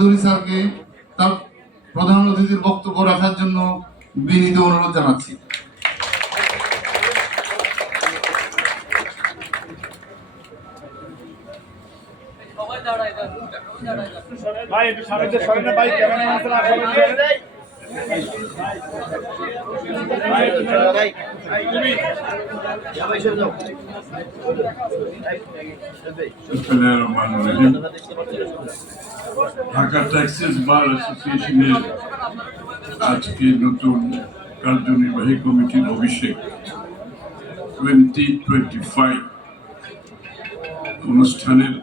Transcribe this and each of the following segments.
চৌধুরী স্যারকে তার প্রধান অতিথির বক্তব্য রাখার জন্য বিনীত অনুরোধ জানাচ্ছি। ভাই একটু সামনে সরেন ভাই, ক্যামেরা আছে না ঢাকা ট্যাক্সিস বার অ্যাসোসিয়েশনের আজকে নতুন কার্যনির্বাহী কমিটির অভিষেক 2025 অনুষ্ঠানের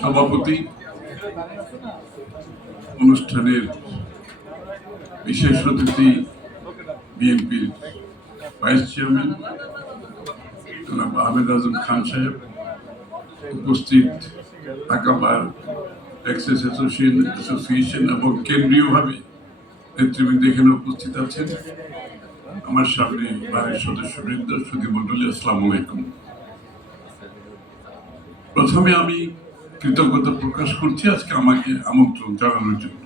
সভাপতি, অনুষ্ঠানের বিশেষ অতিথি বিএনপির ভাইস চেয়ারম্যান জনাব আহমেদ আজম খান সাহেব, উপস্থিত ঢাকা বার ট্যাক্সিস অ্যাসোসিয়েশন এবং কেন্দ্রীয়ভাবে নেতৃবৃন্দ এখানে উপস্থিত আছেন, আমার সামনে বারের সদস্যবৃন্দ, সুধীমণ্ডলী, আসসালামু আলাইকুম। প্রথমে আমি কৃতজ্ঞতা প্রকাশ করছি আজকে আমাকে আমন্ত্রণ জানানোর জন্য।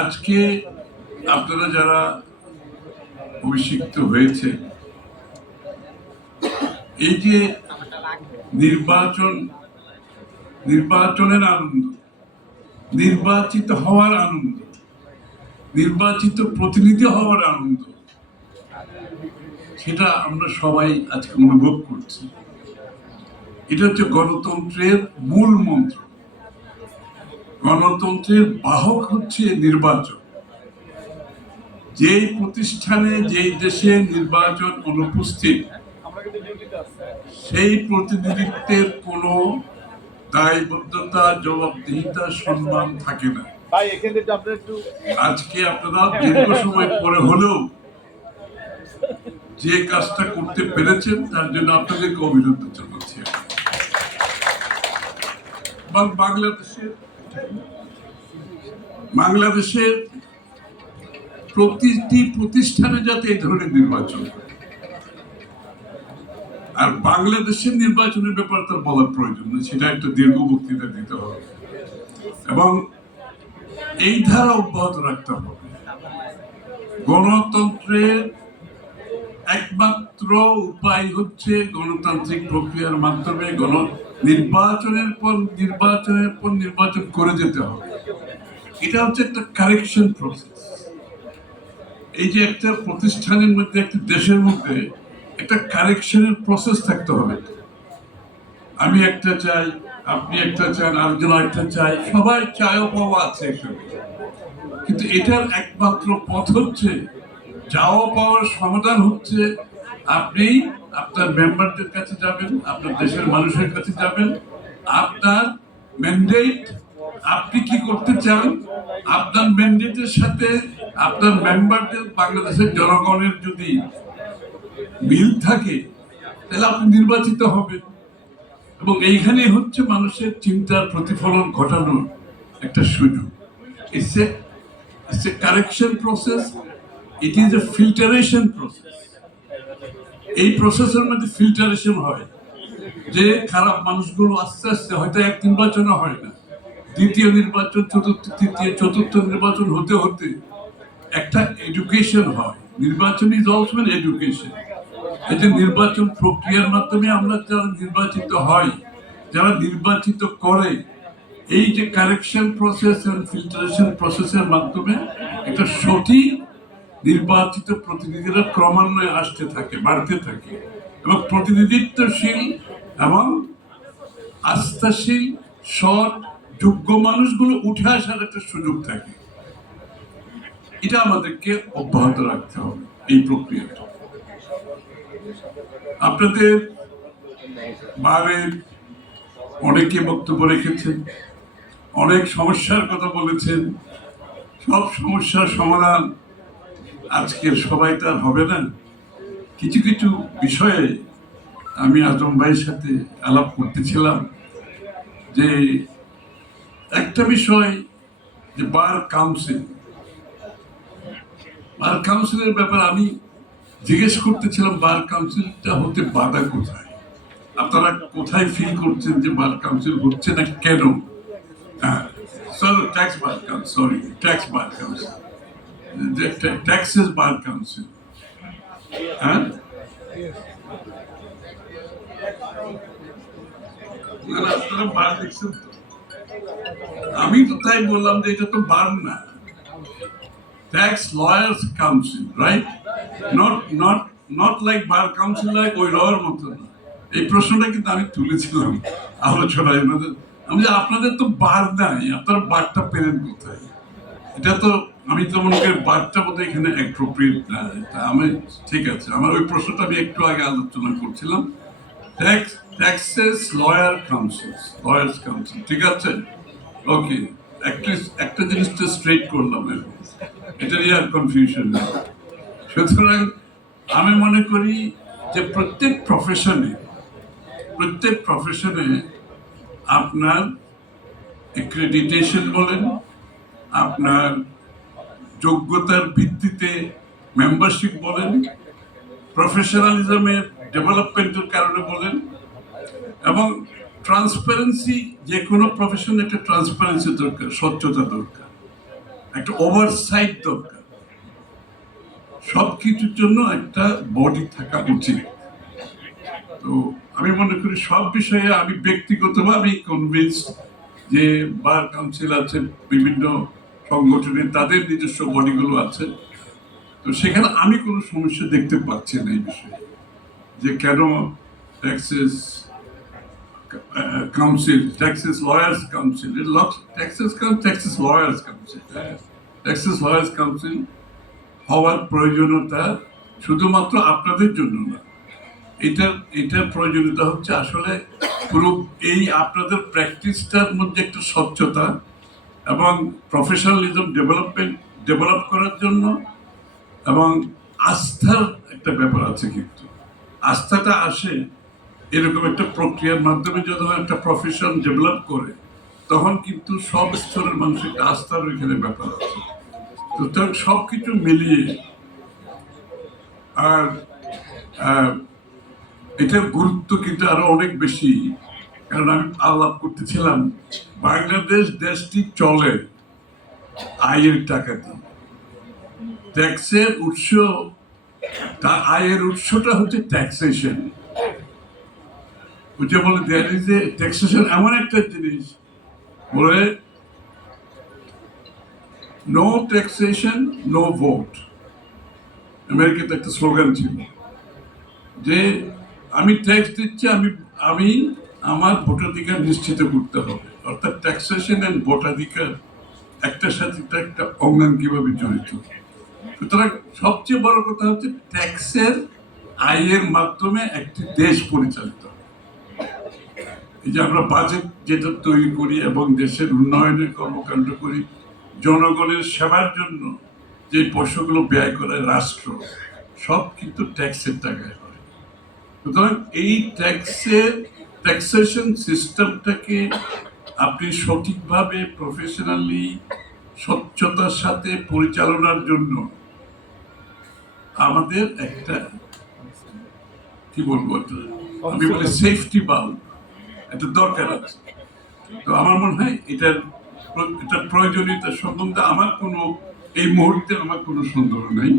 আজকে আপনারা যারা অভিষিক্ত হয়েছে, এই যে নির্বাচনের আনন্দ, নির্বাচিত হওয়ার আনন্দ, নির্বাচিত প্রতিনিধি হওয়ার আনন্দ, সেটা আমরা সবাই আজকে অনুভব করছি। এটা হচ্ছে গণতন্ত্রের মূল মন্ত্র। গণতন্ত্রের বাহক হচ্ছে নির্বাচন। যেই প্রতিষ্ঠানে, যেই দেশে নির্বাচন অনুপস্থিত, সেই প্রতিনিধিত্বের কোনো দায়বদ্ধতা, জবাবদিহিতা, সম্মান থাকে না। আজকে আপনারা দীর্ঘ সময় পরে হলেও যে কাজটা করতে পেরেছেন তার জন্য আপনাদেরকে অভিনন্দন জানাচ্ছি। বাংলাদেশের প্রতিটি প্রতিষ্ঠানে যাতে এই ধরনের নির্বাচন, আর বাংলাদেশের নির্বাচনের ব্যাপারে তো বলার প্রয়োজন নেই, সেটা একটা দীর্ঘ বক্তৃতা দিতে হবে এবং এই ধারা অব্যাহত রাখতে হবে। গণতন্ত্রের একমাত্র উপায় হচ্ছে গণতান্ত্রিক প্রক্রিয়ার মাধ্যমে নির্বাচনের পর নির্বাচন করে যেতে হবে। এটা হচ্ছে একটা কারেকশন প্রসেস। এই যে একটা প্রতিষ্ঠানের মধ্যে, একটা দেশের মধ্যে একটা কারেকশনের প্রসেস থাকতে হবে। আমি একটা চাই, আপনি একটা চান, আরেকজন একটা চাই, সবাই চায়ও পাওয়া আছে এখানে, কিন্তু এটার একমাত্র পথ হচ্ছে, চাওয়া পাওয়ার সমাধান হচ্ছে আপনি আপনার মেম্বারদের কাছে যাবেন, আপনার দেশের মানুষের কাছে যাবেন, আপনার ম্যান্ডেট, আপনি কি করতে চান, আপনার ম্যান্ডেটের সাথে আপনার মেম্বারদের, বাংলাদেশের জনগণের যদি মিল থাকে তাহলে আপনি নির্বাচিত হবেন। এবং এইখানে হচ্ছে মানুষের চিন্তার প্রতিফলন ঘটানোর একটা সুযোগ। It's a correction process. It is a filtration process. এই প্রসেসের মধ্যে ফিল্টারেশন হয়, যে খারাপ মানুষগুলো আস্তে আস্তে, হয়তো এক নির্বাচনে হয় না, দ্বিতীয় নির্বাচন, চতুর্থ, তৃতীয়, চতুর্থ নির্বাচন হতে হতে একটা এডুকেশন হয়। নির্বাচন ইজ অলসো এন এডুকেশন। এই যে নির্বাচন প্রক্রিয়ার মাধ্যমে আমরা যারা নির্বাচিত হয়, যারা নির্বাচিত করে, এই যে কারেকশন প্রসেস এন্ড ফিল্টারেশন প্রসেসের মাধ্যমে একটা সঠিক নির্বাচিত প্রতিনিধিরা ক্রমান্বয়ে আসতে থাকে, বাড়তে থাকে এবং প্রতিনিধিত্বশীল এবং আস্থাশীল, সৎ, যোগ্য মানুষগুলো উঠে আসার একটা সুযোগ থাকে। এটা আমাদেরকে অব্যাহত রাখতে হবে, এই প্রক্রিয়াটা। আপনাদের বারের অনেকে বক্তব্য রেখেছেন, অনেক সমস্যার কথা বলেছেন। সব সমস্যার সমাধান আজকের সবাই তার হবে না। কিছু কিছু বিষয়ে আমি আজম ভাইয়ের সাথে আলাপ করতেছিলাম, যে একটা বিষয়, যে বার কাউন্সিলের ব্যাপারে আমি জিজ্ঞেস করতেছিলাম, বার কাউন্সিলটা হতে বাধা কোথায়? আপনারা কোথায় ফিল করছেন যে বার কাউন্সিল হচ্ছে না কেন? Tax bar council, sorry tax bar council, taxes bar council. হ্যাঁ, আপনারা বার দেখছেন তো? আমি তো তাই বললাম যে এটা তো বার না, tax lawyers council, right? Not like bar council, like ওই লয়ার মতো না। এই প্রশ্নটা কিন্তু আমি তুলেছিলাম আলোচনায়। আমি যে আপনাদের তো বার নাই, আপনারা বারটা পেলেন কোথায়? এটা তো আমি তো মনে করি বারটা বোধহয় এখানে অ্যাপ্রোপ্রিয়েট না। আমি ঠিক আছে, আমার ওই প্রশ্নটা আমি একটু আগে আলোচনা করছিলাম। Taxes lawyer council, lawyers council, ঠিক আছে, ওকে। একটা জিনিসটা স্ট্রেট করলাম, এটারই আর কনফিউশন নেই। সুতরাং আমি মনে করি যে প্রত্যেক প্রফেশনে আপনার অ্যাক্রেডিটেশন বলেন, আপনার যোগ্যতার ভিত্তিতে মেম্বারশিপ বলেন, প্রফেশনালিজমের ডেভেলপমেন্টের কারণে বলেন, এবং ট্রান্সপারেন্সি, যে কোনো প্রফেশনে একটা ট্রান্সপারেন্সি দরকার, স্বচ্ছতা দরকার, একটা ওভারসাইট দরকার। সবকিছুর জন্য একটা বডি থাকা উচিত। তো আমি মনে করি সব বিষয়ে আমি ব্যক্তিগতভাবে কনভিন্সড যে বার কাউন্সিল আছে, বিভিন্ন সংগঠনের তাদের নিজস্ব বডিগুলো আছে, তো সেখানে আমি কোনো সমস্যা দেখতে পাচ্ছি না এই বিষয়ে, যে কেন taxes council, taxes lawyers council, taxes lawyers council হওয়ার প্রয়োজনীয়তা শুধুমাত্র আপনাদের জন্য না, এটার প্রয়োজনীয়তা হচ্ছে আসলে পুরো এই আপনাদের প্র্যাকটিসটার মধ্যে একটা স্বচ্ছতা এবং প্রফেশনালিজম ডেভেলপ করার জন্য, এবং আস্থার একটা ব্যাপার আছে। কিন্তু আস্থাটা আসে এরকম একটা প্রক্রিয়ার মাধ্যমে। যখন একটা প্রফেশন ডেভেলপ করে তখন কিন্তু সব স্তরের মানুষের একটা আস্থার ওইখানে ব্যাপার আছে। তো তার সবকিছু মিলিয়ে আর এটার গুরুত্ব কিন্তু আরো অনেক বেশি। কারণ আমি আলাপ করতেছিলাম, বাংলাদেশ দেশটি চলে আয়ের টাকা দিয়ে। ট্যাক্সের উৎস, তার আয়ের উৎসটা হচ্ছে ট্যাক্সেশন। ওইটা বলে দেয়ার ইজ এ ট্যাক্সেশন এমন একটা জিনিস, বলে নো ট্যাক্সেশন নো ভোট। আমেরিকাতে একটা স্লোগান ছিল যে আমি ট্যাক্স দিচ্ছি, আমি আমার ভোটাধিকার নিশ্চিত করতে হবে। অর্থাৎ ট্যাক্সেশন এন্ড ভোটাধিকার একটার সাথে একটা অঙ্গাঙ্গিভাবে জড়িত। সুতরাং সবচেয়ে বড় কথা হচ্ছে ট্যাক্সের আয়ের মাধ্যমে একটি দেশ পরিচালিত। এই যে আমরা বাজেট যেটা তৈরি করি এবং দেশের উন্নয়নের কর্মকাণ্ড করি, জনগণের সেবার জন্য যে পয়সাগুলো ব্যয় করে রাষ্ট্র, সব কিন্তু ট্যাক্সের টাকায় হয়। সুতরাং এই ট্যাক্সেশন সিস্টেমটাকে আপনি সঠিকভাবে প্রফেশনালি স্বচ্ছতার সাথে পরিচালনার জন্য আমাদের একটা কি বলবো, আমি বলি সেফটি বাল্ব একটা দরকার আছে। তো আমার মনে হয় এটার প্রয়োজনীয়তা সম্বন্ধে আমার কোনো এই মুহূর্তে আমার কোনো সন্দেহ নেই।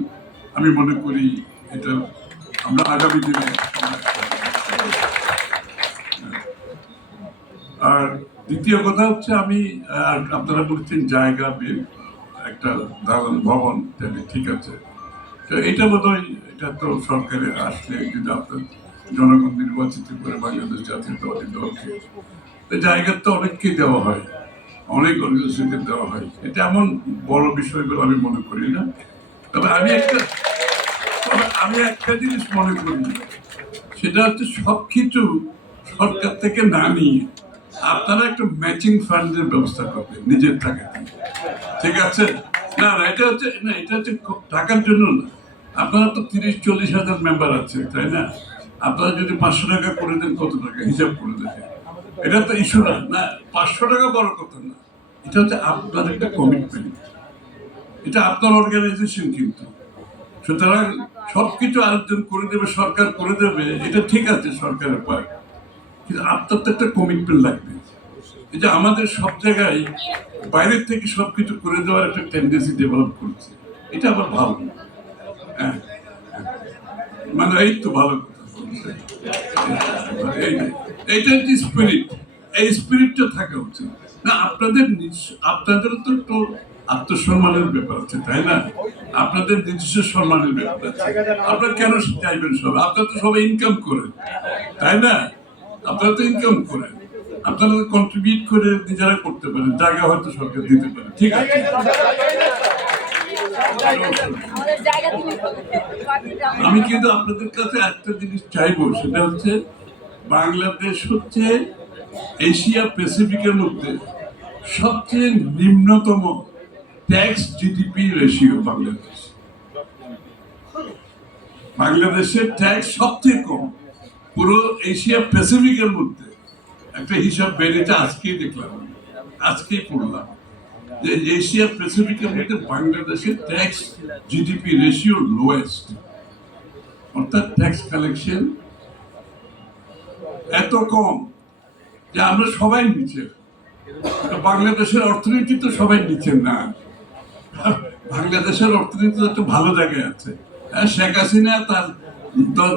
আমি মনে করি এটা আমরা আগামী দিনে। আর দ্বিতীয় কথা হচ্ছে, আমি আপনারা বলছেন জায়গা একটা দালান ভবন, ঠিক আছে, তো এটা বোধহয় এটা তো সরকারের আসলে যদি আপনার জনগণ নির্বাচিত করে বাংলাদেশ জাতীয়তাবাদী দলকে, জায়গা তো অনেককে দেওয়া হয়, অনেক অর্গানাইজেশনকে দেওয়া হয়, এটা এমন বড় বিষয় বলে আমি মনে করি না। তবে আমি একটা জিনিস মনে করি, সেটা হচ্ছে সবকিছু সরকার থেকে না নিয়ে আপনারা একটা ম্যাচিং ফান্ডের ব্যবস্থা করবেন নিজের টাকা দিয়ে, ঠিক আছে? না এটা হচ্ছে টাকার জন্য না। আপনারা তো 30-40 হাজার মেম্বার আছে, তাই না? আপনারা যদি 500 টাকা করে দেন, কত টাকা হিসাব করে দেখেন, এটা তো ইস্যু না। 500 টাকা বড় কথা না, এটা হচ্ছে আপনার একটা কমিটমেন্ট, এটা আপনার অর্গানাইজেশন। কিন্তু সুতরাং সবকিছু আরেকজন করে দেবে, সরকার করে দেবে, এটা ঠিক আছে সরকারের পায়, কিন্তু আপনার তো একটা কমিটমেন্ট লাগবে। এই যে আমাদের সব জায়গায় বাইরের থেকে সবকিছু করে দেওয়ার একটা টেন্ডেন্সি ডেভেলপ করছে, এটা আবার ভালো। হ্যাঁ, মানে এই তো ভালো কথা। এইটা হচ্ছে স্পিরিট, এই স্পিরিটটা থাকা উচিত না। আপনাদেরও তো একটু আত্মসম্মানের ব্যাপার আছে, তাই না? আপনাদের নিজস্ব সম্মানের ব্যাপার আছে। আপনারা কেন চাইবেন সব? আপনারা তো সবাই ইনকাম করেন, তাই না? আপনারা তো ইনকাম করেন, আপনারা তো কন্ট্রিবিউট করে নিজেরা করতে পারেন, জায়গা হয়তো সরকার দিতে পারে, ঠিক আছে। আমি কিন্তু আপনাদের কাছে একটা জিনিস চাইবো, সেটা হচ্ছে বাংলাদেশ হচ্ছে এশিয়া প্যাসিফিকের মধ্যে সবচেয়ে নিম্নতম ট্যাক্স জিডিপি রেশিও বাংলাদেশ। বাংলাদেশের ট্যাক্স সবচেয়ে কম পুরো এশিয়া প্যাসিফিকের মধ্যে। একটা হিসাব বেড়েছে, আজকেই দেখলাম, আজকেই পড়লাম যে এশিয়া প্যাসিফিকের মধ্যে বাংলাদেশের ট্যাক্স জিডিপি রেশিও লোয়েস্ট, অর্থাৎ ট্যাক্স কালেকশন এত কম যে আমরা সবাই নিচে। বাংলাদেশের অর্থনীতি তো সবাই নিচে না, বাংলাদেশের অর্থনীতি তো একটু ভালো জায়গায় আছে। শেখ হাসিনা তার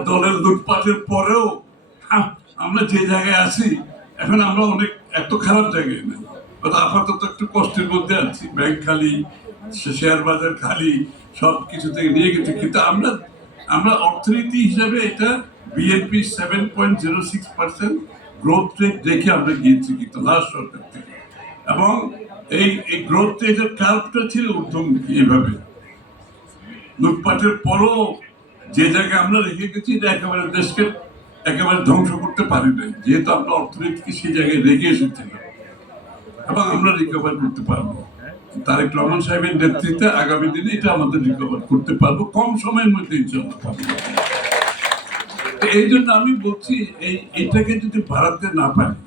দলের লুটপাটের পরেও আমরা যে জায়গায় আছি এখন, আমরা অনেক এত খারাপ জায়গায় না, আপাতত একটু কষ্টের মধ্যে আছি। ব্যাংক খালি, শেয়ার বাজার খালি, সব কিছু থেকে নিয়ে গেছে। কিন্তু আমরা অর্থনীতি হিসাবে এটা বিএনপি 7.06% গ্রোথ রেট দেখে আমরা গিয়েছি কিন্তু লাস্ট সরকার থেকে। এবং এই গ্রোথ রেটের কার্ভটা ছিল ঊর্ধ্বমুখী। এইভাবে লুটপাটের পরও যে জায়গায় আমরা রেখে গেছি, এটা একেবারে দেশকে একেবারে ধ্বংস করতে পারি নাই, যেহেতু আমরা অর্থনীতিকে সেই জায়গায় রেখে এসেছিলাম। এবং আমরা রিকভার করতে পারবো তারেক রহমান সাহেবের নেতৃত্বে। আগামী দিনে এটা আমাদের রিকভার করতে পারবো কম সময়ের মধ্যে, ইনশাআল্লাহ পারবো। এই জন্য আমি বলছি, এইটাকে যদি বাড়াতে না পারি,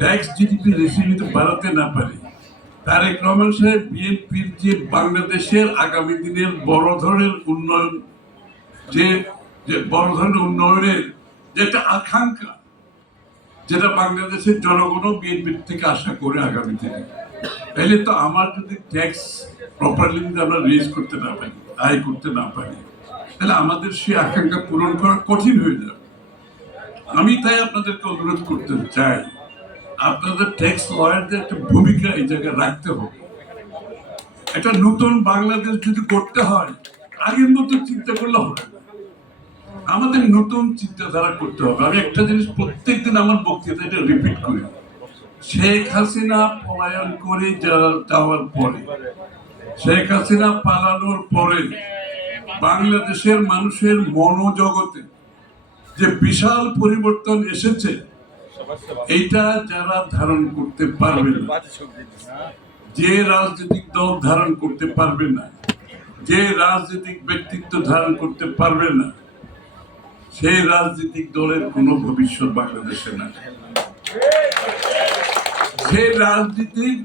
ট্যাক্স জিডিপি রেশিও যদি বাড়াতে না পারি, তারেক রহমান সাহেব বিএনপির যে বাংলাদেশের আগামী দিনের বড় ধরনের উন্নয়ন, যে বড় ধরনের উন্নয়নের যে একটা আকাঙ্ক্ষা, যেটা বাংলাদেশের জনগণও বিএনপির থেকে আশা করে আগামী দিনে, তাহলে তো আমার যদি ট্যাক্স প্রপারলি যদি আমরা রেজ করতে না পারি, আয় করতে না পারি, তাহলে আমাদের সেই আকাঙ্ক্ষা পূরণ করা কঠিন হয়ে যাবে। আমি তাই আপনাদেরকে অনুরোধ করতে চাই, আপনাদের ট্যাক্স লয়ারদের একটা ভূমিকা এই জায়গায় রাখতে হবে। একটা নতুন বাংলাদেশ যদি করতে হয়, আগের মতো চিন্তা করলে হবে না, আমাদের নতুন চিন্তাধারা করতে হবে। আমি একটা জিনিস প্রত্যেকদিন আমার বক্তৃতা এটা রিপিট করি, শেখ হাসিনা পলায়ন করে যাওয়ার পরে, শেখ হাসিনা পালানোর পরে বাংলাদেশের মানুষের মনোজগতে যে বিশাল পরিবর্তন এসেছে, এইটা যারা ধারণ করতে পারবে না, যে রাজনৈতিক দল ধারণ করতে পারবে না, যে রাজনৈতিক ব্যক্তিত্ব ধারণ করতে পারবে না, সেই রাজনৈতিক দলের কোনো ভবিষ্যৎ বাংলাদেশে নাই। সেই রাজনীতির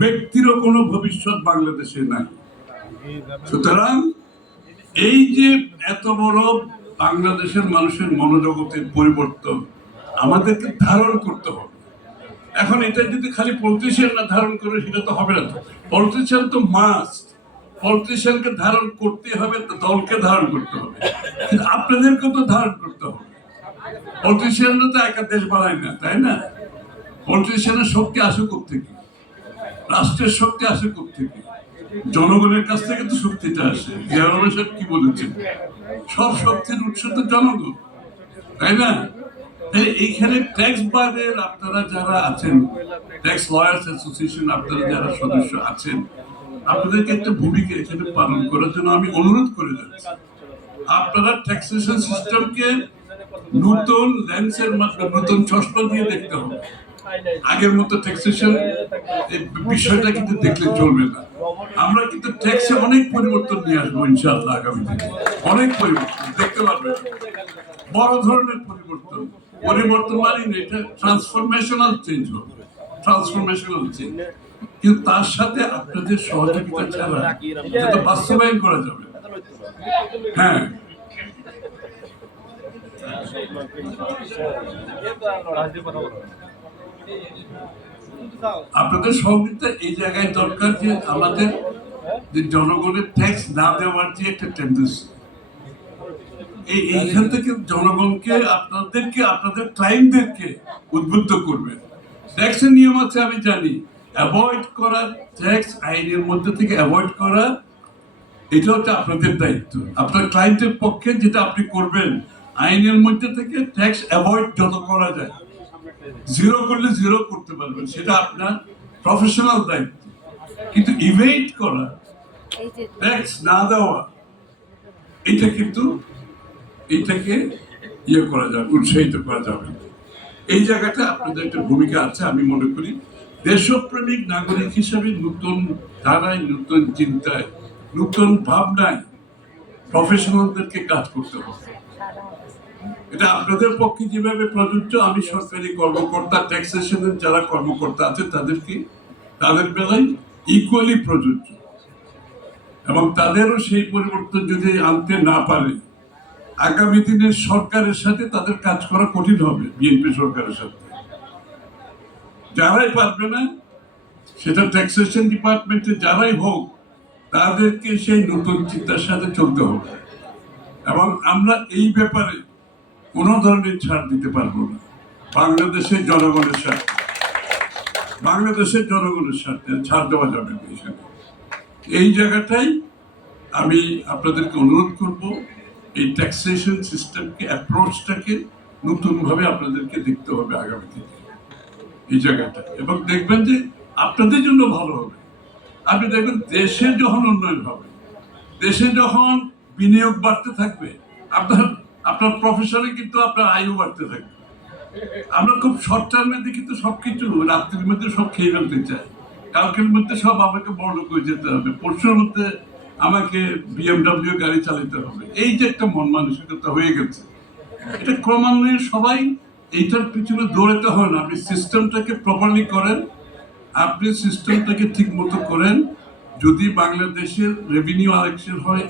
ব্যক্তিরও কোনো ভবিষ্যৎ বাংলাদেশে নাই। সুতরাং এই যে এত বড় বাংলাদেশের মানুষের মনোজগতের পরিবর্তন আমাদেরকে ধারণ করতে হবে। এখন এটা যদি খালি পলিটিশিয়ানরা ধারণ করে, সেটা তো হবে না। পলিটিশিয়ান তো মাস্ট, পলিটিশিয়ানকে ধারণ করতে হবে, দলকে ধারণ করতে হবে, কিন্তু আপনাদেরকেও তো ধারণ করতে হবে। পলিটিশিয়ানরা তো একা দেশ বানায় না, তাই না? পলিটিশিয়ানের শক্তি আসে কোত্থেকে? রাষ্ট্রের শক্তি আসে কোত্থেকে? জনগণের কাছ থেকে তো শক্তিটা আসে। জিয়া রহমান সাহেব কি বলেছেন, সব শক্তির উৎস তো জনগণ, তাই না? এইখানে ট্যাক্স বারের আপনারা যারা আছেন, ট্যাক্স লয়ার্স অ্যাসোসিয়েশন আপনারা যারা সদস্য আছেন, আপনাদেরকে একটা ভূমিকা এখানে পালন করার জন্য আমি অনুরোধ করে যাচ্ছি। আপনারা ট্যাক্সেশন সিস্টেমকে নতুন লেন্সের মাধ্যমে, নতুন চশমা দিয়ে দেখতে হবে। আগের মতো ট্যাক্সেশন বিষয়টা কিন্তু দেখলে চলবে না। আমরা কিন্তু ট্যাক্সে অনেক পরিবর্তন নিয়ে আসবো ইনশাআল্লাহ আগামী দিনে, অনেক পরিবর্তন দেখতে পারবেন, বড় ধরনের পরিবর্তন। পরিবর্তন মানে এটা ট্রান্সফরমেশনাল চেঞ্জ হবে, ট্রান্সফরমেশনাল চেঞ্জ। কিন্তু তার সাথে আপনাদের সহযোগিতা ছাড়া এটা বাস্তবায়ন করা যাবে। হ্যাঁ, আপনাদের সহযোগিতা এই জায়গায় দরকার যে আমাদের যে জনগণের ট্যাক্স না দেওয়ার যে একটা টেন্ডেন্সি, এইখান থেকে জনগণকে আপনাদের ক্লায়েন্টদেরকে উদ্বুদ্ধ করবেন। ট্যাক্সের নিয়ম আছে আমি জানি, অ্যাভয়েড করা, ট্যাক্স আইনের মধ্যে থেকে অ্যাভয়েড করা, এটা হচ্ছে আপনাদের দায়িত্ব। আপনার ক্লায়েন্টের পক্ষে যেটা আপনি করবেন, আইনের মধ্যে থেকে ট্যাক্স অ্যাভয়েড যত করা যায়, জিরো করলে জিরো করতে পারবেন, সেটা আপনার প্রফেশনাল দায়িত্ব। কিন্তু ইভেট করা, ট্যাক্স না দেওয়া, এটা কিন্তু এইটাকে করা যাবে, উৎসাহিত করা যাবে। এই জায়গাটা আপনাদের একটা ভূমিকা আছে। আমি মনে করি দেশপ্রেমিক নাগরিক হিসাবে নতুন ধারায়, নতুন চিন্তায়, নতুন ভাবনায় প্রফেশনালদেরকে কাজ করতে হবে। এটা আপনাদের পক্ষে যেভাবে প্রযোজ্য, আমি সরকারি কর্মকর্তা, ট্যাক্সেশনের যারা কর্মকর্তা আছে তাদের বেলায় ইকুয়ালি প্রযোজ্য। এবং তাদেরও সেই পরিবর্তন যদি আনতে না পারে, আগামী দিনের সরকারের সাথে তাদের কাজ করা কঠিন হবে। বিএনপি সরকারের সাথে যারাই পারবে না, সেটা ট্যাক্সেশন ডিপার্টমেন্টে যারাই হোক, তাদেরকে সেই নতুন চিন্তার সাথে চলতে হবে। এবং আমরা এই ব্যাপারে কোনো ধরনের ছাড় দিতে পারবো না। বাংলাদেশের জনগণের স্বার্থে ছাড় দেওয়া যাবে না। এই জায়গাটাই আমি আপনাদেরকে অনুরোধ করব, এই ট্যাক্সেশন সিস্টেমকে, অ্যাপ্রোচটাকে নতুনভাবে আপনাদেরকে দেখতে হবে আগামী দিনে এই জায়গাটা। এবং দেখবেন যে আপনাদের জন্য ভালো হবে। আপনি দেখবেন দেশের যখন উন্নয়ন হবে, দেশে যখন বিনিয়োগ বাড়তে থাকবে, আপনার প্রফেশনে কিন্তু আপনার আয়ু বাড়তে থাকবে। আমরা খুব শর্ট টার্মে দেখি তো সবকিছু রাত্রির মধ্যে সব খেয়ে ফেলতে চাই, কালকের মধ্যে সব আমাকে বড় করে যেতে হবে, পরশুর মধ্যে আমাকে BMW গাড়ি চালাতে হবে। এই যে একটা মন মানসিকতা হয়ে গেছে, এটা ক্রমান্বয়ে সবাই এইটার পিছনে দৌড়াতে হয় না। আপনি সিস্টেমটাকে প্রপারলি করেন, আপনি সিস্টেমটাকে ঠিক মতো করেন। যদি বাংলাদেশের রেভিনিউ কালেকশন হয়,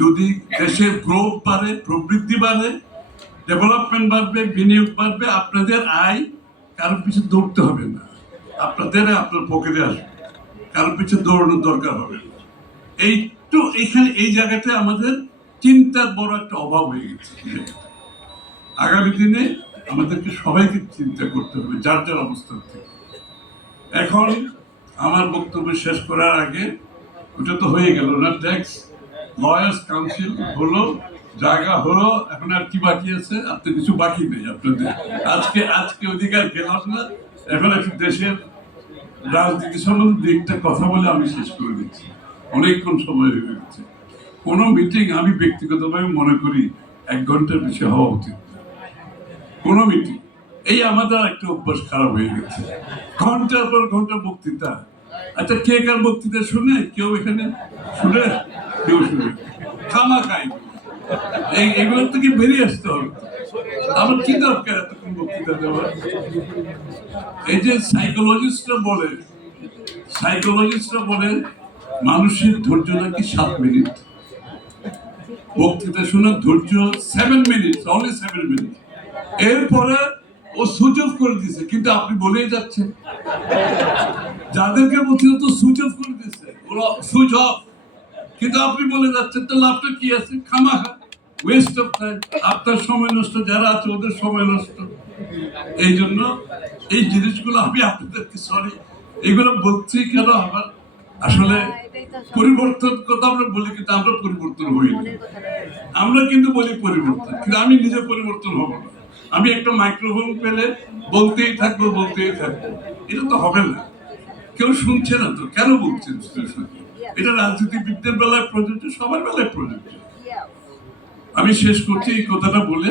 যদি দেশের গ্রোথ বাড়ে, প্রবৃদ্ধি বাড়ে, ডেভেলপমেন্ট বাড়বে, বিনিয়োগ বাড়বে, আপনাদের আয় কারোর পিছনে দৌড়তে হবে না, আপনার পকেটে আসবে, কারোর পিছনে দৌড়ানোর দরকার হবে না। এইখানে এই জায়গাটায় আমাদের চিন্তার বড় একটা অভাব হয়ে গেছে। আগামী দিনে আমাদেরকে সবাইকে চিন্তা করতে হবে যার যার অবস্থান থেকে। এখন আমার বক্তব্য শেষ করার আগে, ওটা তো হয়ে গেল না, ট্যাক্স লয়ার্স কাউন্সিল হলো, জায়গা হলো, এখন আর কি বাকি আছে? আর তো কিছু বাকি নেই আপনাদের। আজকে অধিকার গেলাম না, এখন একটু দেশের রাজনীতি সম্বন্ধে একটা কথা বলে আমি শেষ করে দিচ্ছি। অনেকক্ষণ সময় হয়ে গেছে। কোনো মিটিং আমি ব্যক্তিগতভাবে মনে করি 1 ঘন্টার বেশি হওয়া উচিত। কোনো মিটিং, এই আমাদের একটা অভ্যাস খারাপ হয়ে গেছে, ঘন্টার পর ঘন্টা বক্তৃতা। আচ্ছা, কে কার বক্তৃতা শুনে? কেউ এখানে শুনে, কেউ শুনে খামাখাই। এগুলোর থেকে বেরিয়ে আসতে হবে। আমার কি দরকার এতক্ষণ বক্তৃতা দেওয়ার? এই যে সাইকোলজিস্টরা বলে মানুষের ধৈর্য নাকি 7 মিনিট, বক্তৃতা শোনার ধৈর্য 7 মিনিট, অনলি 7 মিনিট। এরপরে ও সুইচ অফ করে দিয়েছে, কিন্তু আপনি বলেই যাচ্ছেন। যাদেরকে বলছিল তো সুইচ অফ করে দিয়েছে, ওরা সুইচ অফ, কিন্তু আপনি বলে যাচ্ছেন। তো লাভটা কি আছে? খামাখা ওয়েস্ট অফ টাইম, আপনার সময় নষ্ট, যারা আছে ওদের সময় নষ্ট। এই জন্য এই জিনিসগুলো আমি আপনাদেরকে এগুলো বলছি কেন, আমার আসলে পরিবর্তন কথা আমরা বলি, কিন্তু আমরা পরিবর্তন হই না। আমরা কিন্তু বলি পরিবর্তন, কিন্তু আমি নিজে পরিবর্তন হব না। আমি একটা মাইক্রোফোন পেলে বলতেই থাকবো। এটা তো হবে না, কেউ শুনছে না তো, কেন বলছেন? এটা রাজনীতিবিদদের বেলায় প্রযোজ্য, সবার বেলায় প্রযোজ্য। আমি শেষ করছি এই কথাটা বলে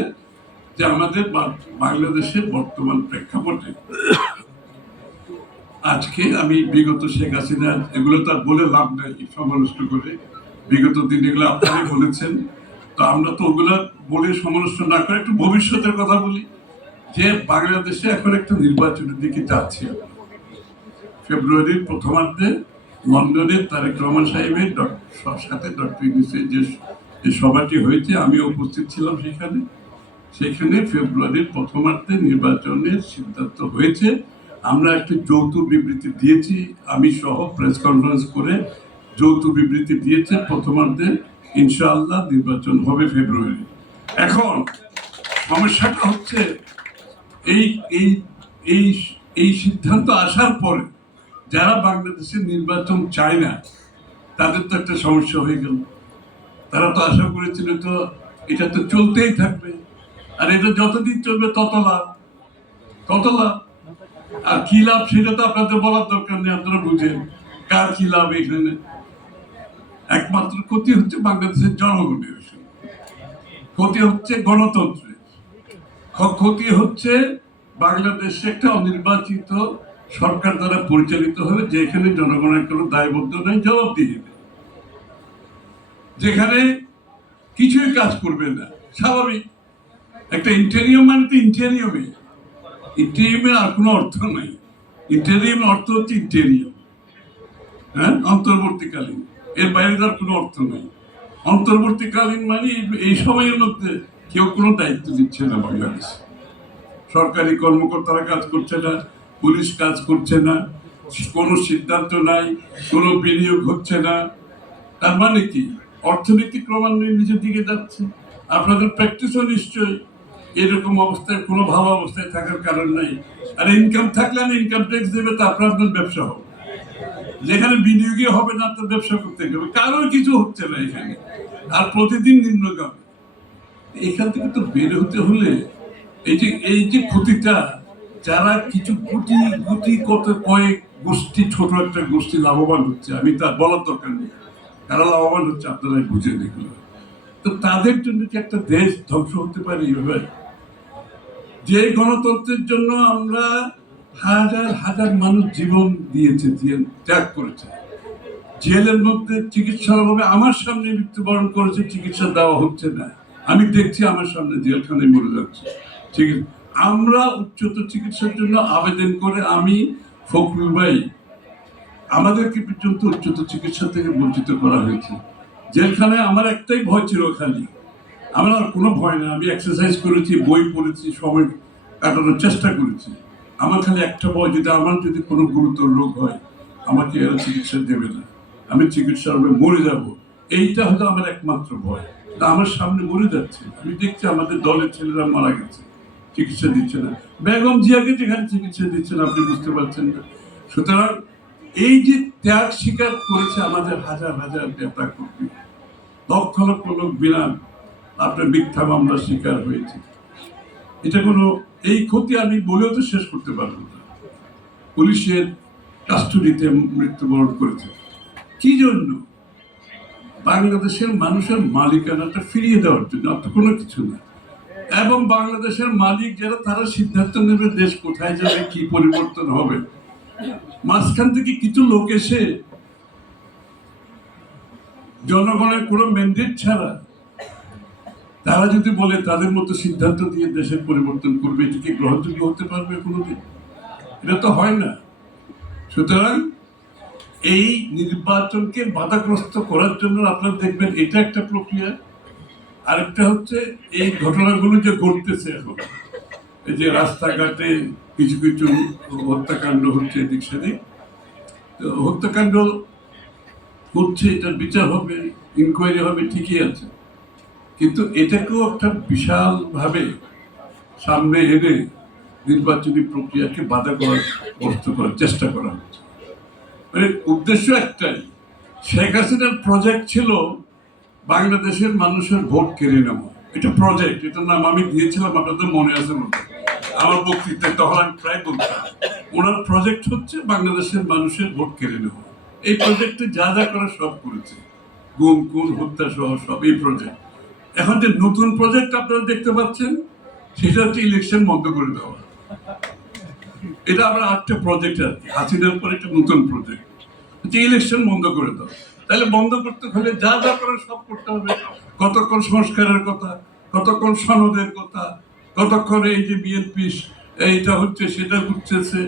যে আমাদের বাংলাদেশের বর্তমান প্রেক্ষাপটে আজকে আমি বিগত শেখ হাসিনা, এগুলো তো আর বলে লাভ নাই সমালোচনা করে, বিগত দিন এগুলো আপনারাই বলেছেন। তো আমরা তো ওগুলো বলে সমালোচনা না করে একটু ভবিষ্যতের কথা বলি, যে বাংলাদেশে এখন একটা নির্বাচনের দিকে যাচ্ছে। ফেব্রুয়ারির প্রথমার্ধে লন্ডনে তারেক রহমান সাহেবের সাথে ডক্টর ইউনূসের যে সভাটি হয়েছে, আমি উপস্থিত ছিলাম সেখানে। সেখানে ফেব্রুয়ারির প্রথমার্ধে নির্বাচনের সিদ্ধান্ত হয়েছে। আমরা একটি যৌথ বিবৃতি দিয়েছি, আমি সহ প্রেস কনফারেন্স করে যৌথ বিবৃতি দিয়েছে। প্রথমার্ধে ইনশাআল্লাহ নির্বাচন হবে ফেব্রুয়ারি। এখন সমস্যাটা হচ্ছে এই এই এই এই সিদ্ধান্ত আসার পরে যারা বাংলাদেশের নির্বাচন চায় না তাদের তো একটা সমস্যা হয়ে গেল। তারা তো আশা করেছিল তো এটা তো চলতেই থাকবে, আর এটা যতদিন চলবে তত লাভ, তত লাভ। আর কি লাভ সেটা তো আপনাদের বলার দরকার নেই, আপনারা বুঝেন কার কি লাভ এখানে। একমাত্র ক্ষতি হচ্ছে বাংলাদেশের জনগণের, ক্ষতি হচ্ছে গণতন্ত্রের, ক্ষতি হচ্ছে বাংলাদেশে একটা অনির্বাচিত সরকার দ্বারা পরিচালিত হবে, যেখানে জনগণের কোনো দায়বদ্ধ নেই, জবাবদিহি নেই, যেখানে কিছুই কাজ করবে না। স্বাভাবিক একটা ইন্টেরিয়ম মানে তো ইন্টেরিয়মে, ইন্টেরিয়মের আর কোনো অর্থ নাই। ইন্টেরিয়ম অর্থ হচ্ছে ইন্টেরিয়ম, হ্যাঁ, অন্তর্বর্তীকালীন, এর বাইরে তার কোনো অর্থ নেই। অন্তর্বর্তীকালীন মানে এই সময়ের মধ্যে কেউ কোনো দায়িত্ব দিচ্ছে না বাংলাদেশে। সরকারি কর্মকর্তারা কাজ করছে না, পুলিশ কাজ করছে না, কোনো সিদ্ধান্ত নাই, কোনো বিনিয়োগ হচ্ছে না। তার মানে কি অর্থনীতি ক্রমান্বয়ে নিজের দিকে যাচ্ছে। আপনাদের প্র্যাকটিসও নিশ্চয়ই এরকম অবস্থায়, কোনো ভালো অবস্থায় থাকার কারণ নাই। আর ইনকাম থাকলে না ইনকাম ট্যাক্স দেবে, তারপর আপনার ব্যবসা হবে। যেখানে বিনিয়োগই হবে না, তো ব্যবসা করতে হবে, কারোর কিছু হচ্ছে না এখানে, আর প্রতিদিন নিম্নগামী। এখান থেকে তো বের হতে হলে এই যে ক্ষতিটা, যারা কিছু গুটি গুটি কত কয়েক গোষ্ঠী, ছোট একটা গোষ্ঠী লাভবান হচ্ছে, আমি তার বলার দরকার নেই কারা লাভবান হচ্ছে, আপনারা বুঝে দেখলো। তো তাদের জন্য কি একটা দেশ ধ্বংস হতে পারে এইভাবে? যে গণতন্ত্রের জন্য আমরা হাজার হাজার মানুষ জীবন দিয়েছে, ত্যাগ করেছে, জেলের মধ্যে চিকিৎসার অভাবে আমার সামনে মৃত্যুবরণ করেছে, চিকিৎসা দেওয়া হচ্ছে না, আমি দেখছি আমার সামনে জেলখানায় মরে যাচ্ছে। ঠিক আছে, আমরা উচ্চতর চিকিৎসার জন্য আবেদন করে, আমি ফখরুল ভাই, আমাদেরকে পর্যন্ত উচ্চতর চিকিৎসা থেকে বঞ্চিত করা হয়েছে। জেলখানায় আমার একটাই ভয় ছিল, খালি আমার আর কোনো ভয় না। আমি এক্সারসাইজ করেছি, বই পড়েছি, সময় কাটানোর চেষ্টা করেছি। আমার খালি একটা ভয়, যদি কোনো গুরুতর রোগ হয় আমাকে এরা চিকিৎসা দেবে না, আমি চিকিৎসার অভাবে মরে যাব, এইটা হলো আমার একমাত্র ভয়। আমার সামনে মরে যাচ্ছে, আমি দেখছি আমাদের দলের ছেলেরা মারা গেছে, চিকিৎসা দিচ্ছে না। বেগম জিয়াকে যেখানে চিকিৎসা দিচ্ছেন, আপনি বুঝতে পারছেন না। সুতরাং এই যে ত্যাগ স্বীকার করেছে আমাদের হাজার হাজার নেতা কর্মী, লক্ষ লক্ষ লোক বিনা আপনার মিথ্যা মামলার শিকার হয়েছে। এটা কোনো, এই ক্ষতি আমি বলেও তো শেষ করতে পারবো না। পুলিশের কাস্টডিতে মৃত্যুবরণ করেছে কি জন্য? বাংলাদেশের মানুষের মালিকানাটা ফিরিয়ে দেওয়ার জন্য, আর কোনো কিছু না। এবং বাংলাদেশের মালিক যারা, তারা সিদ্ধান্ত নেবে দেশ কোথায় যাবে, কি পরিবর্তন হবে। মাঝখান থেকে কিছু লোক এসে জনগণের কোনো ম্যান্ডেট ছাড়া তারা যদি বলে তাদের মতো সিদ্ধান্ত দিয়ে দেশের পরিবর্তন করবে, এটা কি গ্রহণযোগ্য হতে পারবে কোনোদিন? এটা তো হয় না। সুতরাং এই নির্বাচনকে বাধাগ্রস্ত করার জন্য আপনারা দেখবেন এটা একটা প্রক্রিয়া। আরেকটা হচ্ছে এই ঘটনাগুলো যে ঘটতেছে এখন, এই যে রাস্তাঘাটে কিছু কিছু হত্যাকাণ্ড হচ্ছে এদিক সেদিক, তো হত্যাকাণ্ড হচ্ছে, এটার বিচার হবে, ইনকোয়ারি হবে, ঠিকই আছে, কিন্তু এটাকেও একটা বিশাল ভাবে সামনে এনে নির্বাচনী প্রক্রিয়াকে বাধা করার চেষ্টা করা হচ্ছে। মানে উদ্দেশ্য একটাই, শেখ হাসিনার প্রজেক্ট ছিল বাংলাদেশের মানুষের ভোট কেড়ে নেওয়া। এটা প্রজেক্ট, এটার নাম আমি দিয়েছিলাম, আপনাদের মনে আছে মতো আমার বক্তৃতায়, তখন আমি প্রায় বলতাম ওনার প্রজেক্ট হচ্ছে বাংলাদেশের মানুষের ভোট কেড়ে নেওয়া। এই প্রজেক্টে যা যা করা সব করেছে, গুম খুন হত্যা সহ সব এই প্রজেক্ট। এখন যে নতুন প্রজেক্ট আপনারা দেখতে পাচ্ছেন, সেটা হচ্ছে ইলেকশন বন্ধ করে দেওয়া। এটা আমরা আরেকটা প্রজেক্ট, আর কি হাসিনার পর একটা নতুন প্রজেক্ট হচ্ছে ইলেকশন বন্ধ করে দেওয়া। তাহলে বন্ধ করতে হলে যা যা করে সব করতে হবে। কতক্ষণ সংস্কারের কথা, কতক্ষণ সনদের কথা, কতক্ষণ এই যে বিএনপি এইটা হচ্ছে সেটা ঘুরতেছে,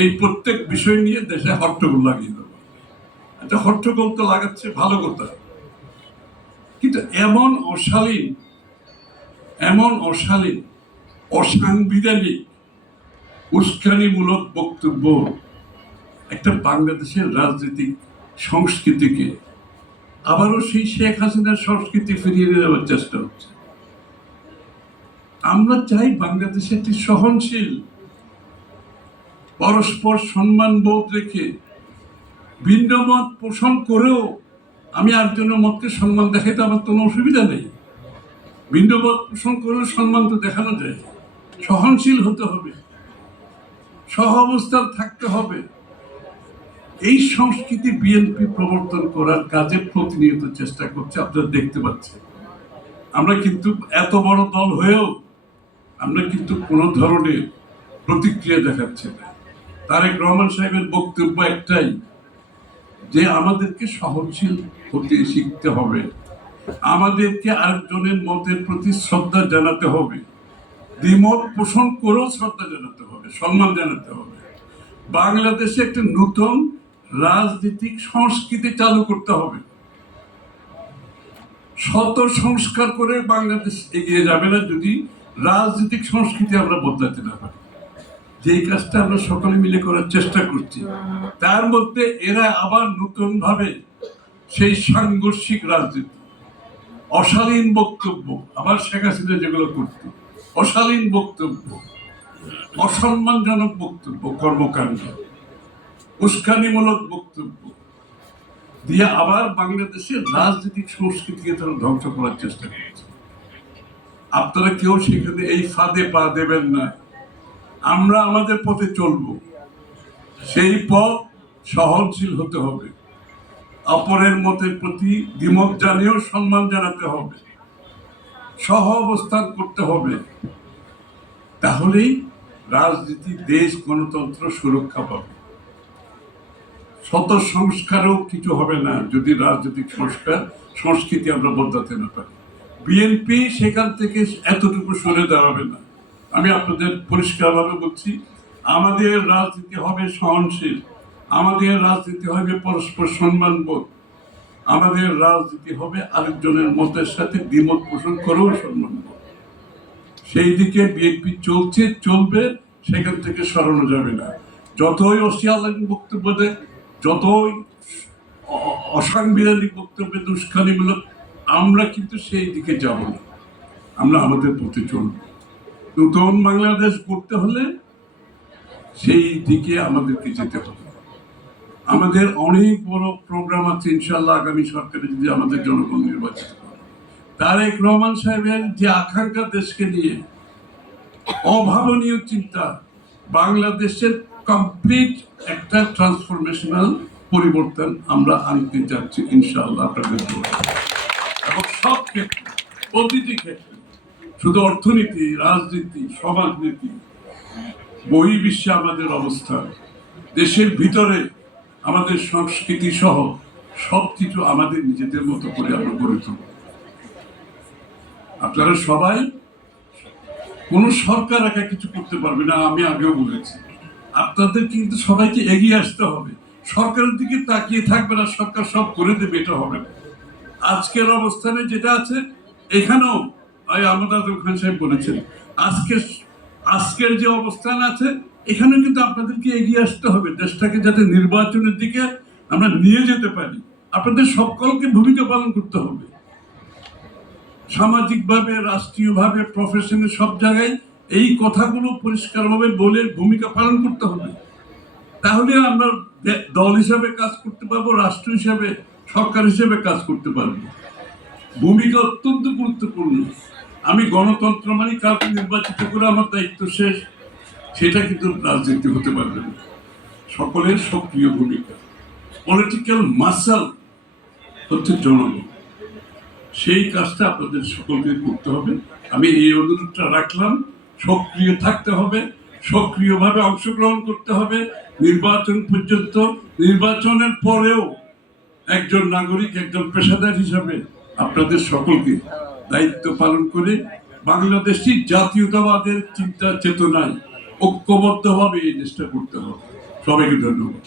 এই প্রত্যেক বিষয় নিয়ে দেশে হট্টগোল লাগিয়ে দেবো। এটা হট্টগোল তো লাগাচ্ছে ভালো কথা, কিন্তু এমন অশালীন অসাংবিধানিক উস্কানিমূলক বক্তব্য একটা বাংলাদেশের রাজনৈতিক সংস্কৃতিকে আবারও সেই শেখ হাসিনার সংস্কৃতি ফিরিয়ে দেওয়ার চেষ্টা হচ্ছে। আমরা চাই বাংলাদেশে একটি সহনশীল, পরস্পর সম্মান বোধ রেখে ভিন্ন মত পোষণ করেও আমি আরেকজনের মতকে সম্মান দেখাইতে আমার কোনো অসুবিধা নেই। ভিন্ন মত পোষণ করেও সম্মান তো দেখানো যায়। সহনশীল হতে হবে, সহ অবস্থান থাকতে হবে। এই সংস্কৃতি বিএনপি প্রবর্তন করার কাজে প্রতিনিয়ত চেষ্টা করছে, আপনারা দেখতে পাচ্ছেন। আমরা কিন্তু এত বড় দল হয়েও আমরা কিন্তু কোনো ধরনের প্রতিক্রিয়া দেখাচ্ছি না। তারেক রহমান সাহেবের বক্তব্য একটাই, যে আমাদেরকে সহনশীল হতে শিখতে হবে, আমাদেরকে আরেকজনের মতের প্রতি শ্রদ্ধা জানাতে হবে, দ্বিমত পোষণ করেও শ্রদ্ধা জানাতে হবে, সম্মান জানাতে হবে। বাংলাদেশে একটা নতুন রাজনৈতিক সংস্কৃতি চালু করতে হবে। শত সংস্কার করে বাংলাদেশ এগিয়ে যাবে না যদি রাজনৈতিক সংস্কৃতি আমরা বদলাতে না পারি। যেই কাজটা আমরা সকলে মিলে করার চেষ্টা করছি, তার মধ্যে এরা আবার নতুন ভাবে সেই সাংঘর্ষিক রাজনীতি, অশালীন বক্তব্য, আবার শেখ হাসিনা যেগুলো করত, অশালীন বক্তব্য, অসম্মানজনক বক্তব্য, কর্মকাণ্ড, উস্কানিমূলক বক্তব্য দিয়ে আবার বাংলাদেশের রাজনৈতিক সংস্কৃতিকে তারা ধ্বংস করার চেষ্টা করছে। আপনারা কেউ সেখানে এই ফাঁদে পা দেবেন না। আমরা আমাদের পথে চলব, সেই পথ সহনশীল হতে হবে, অপরের মতের প্রতি দ্বিমত জানিয়েও সম্মান জানাতে হবে, সহ অবস্থান করতে হবে। তাহলেই রাজনীতি, দেশ, গণতন্ত্র সুরক্ষা পাবে। শত সংস্কারও কিছু হবে না যদি রাজনৈতিক সংস্কৃতি আমরা বদলাতে না পারি। বিএনপি সেখান থেকে এতটুকু সরে দাঁড়াবে না। আমি আপনাদের পরিষ্কারভাবে বলছি, আমাদের রাজনীতি হবে সহনশীল, আমাদের রাজনীতি হবে পরস্পর সম্মানবোধ, আমাদের রাজনীতি হবে আরেকজনের মতের সাথে দ্বিমত পোষণ করেও সম্মানবোধ। সেই দিকে বিএনপি চলছে, চলবে, সেখান থেকে সরানো যাবে না। যতই অশালীন বক্তব্য দেয়, যতই অসাংবিধানিক বক্তব্যে দুষ্কানিমূলক, আমরা কিন্তু সেই দিকে যাব না। আমরা আমাদের পথে চলব। নতুন বাংলাদেশ করতে হলে সেই দিকে আমাদেরকে যেতে হবে। আমাদের অনেক বড় প্রোগ্রাম আছে ইনশাল্লাহ আগামী সরকারে যদি আমাদের জনগণ নির্বাচিত করে। তারেক রহমান সাহেবের যে আকাঙ্ক্ষা দেশকে নিয়ে, অভাবনীয় চিন্তা, বাংলাদেশের কমপ্লিট একটা ট্রান্সফরমেশনাল পরিবর্তন আমরা আনতে যাচ্ছি ইনশাআল্লাহ আপনাদের জন্য। এবং সব ক্ষেত্রে, প্রতিটি ক্ষেত্রে, শুধু অর্থনীতি, রাজনীতি, সমাজনীতি, বহির্বিশ্বে আমাদের অবস্থান, দেশের ভিতরে আমাদের সংস্কৃতি সহ সবকিছু আমাদের নিজেদের মতো করে আমরা গড়ে তুলব। আপনারা সবাই, কোন সরকার একা কিছু করতে পারবে না, আমি আগেও বলেছি। আপনাদের কিন্তু সবাইকে এগিয়ে আসতে হবে। সরকারের দিকে তাকিয়ে থাকবে না, সরকার সব করে দেবে, এটা হবে না। আজকের অবস্থানে যেটা আছে, এখানেও আমাদের খান সাহেব বলেছেন, আজকের যে অবস্থান আছে, এখানে কিন্তু আপনাদেরকে এগিয়ে আসতে হবে, দেশটাকে যাতে নির্বাচনের দিকে আমরা নিয়ে যেতে পারি। আপনাদের সকলকে ভূমিকা পালন করতে হবে, সামাজিকভাবে, রাষ্ট্রীয়ভাবে, প্রফেশনে, সব জায়গায় এই কথাগুলো পরিষ্কারভাবে বলে ভূমিকা পালন করতে হবে। তাহলে আমরা দল হিসাবে কাজ করতে পারবো, রাষ্ট্র হিসাবে, সরকার হিসেবে কাজ করতে পারবো। ভূমিকা অত্যন্ত গুরুত্বপূর্ণ। আমি গণতন্ত্র মানে কাউকে নির্বাচিত করে আমার দায়িত্ব শেষ, সেটা কিন্তু রাজনীতি হতে পারবে না। সকলের সক্রিয় ভূমিকা, পলিটিক্যাল মাসল হচ্ছে জনগণ। সেই কাজটা আপনাদের সকলকে করতে হবে। আমি এই অনুরোধটা রাখলাম, সক্রিয় থাকতে হবে, সক্রিয়ভাবে অংশগ্রহণ করতে হবে নির্বাচন পর্যন্ত। নির্বাচনের পরেও একজন নাগরিক, একজন পেশাদার হিসাবে আপনাদের সকলকে দায়িত্ব পালন করে বাংলাদেশি জাতীয়তাবাদের চিন্তা চেতনায় ঐক্যবদ্ধভাবে এই দেশটা করতে হবে। সবাইকে ধন্যবাদ।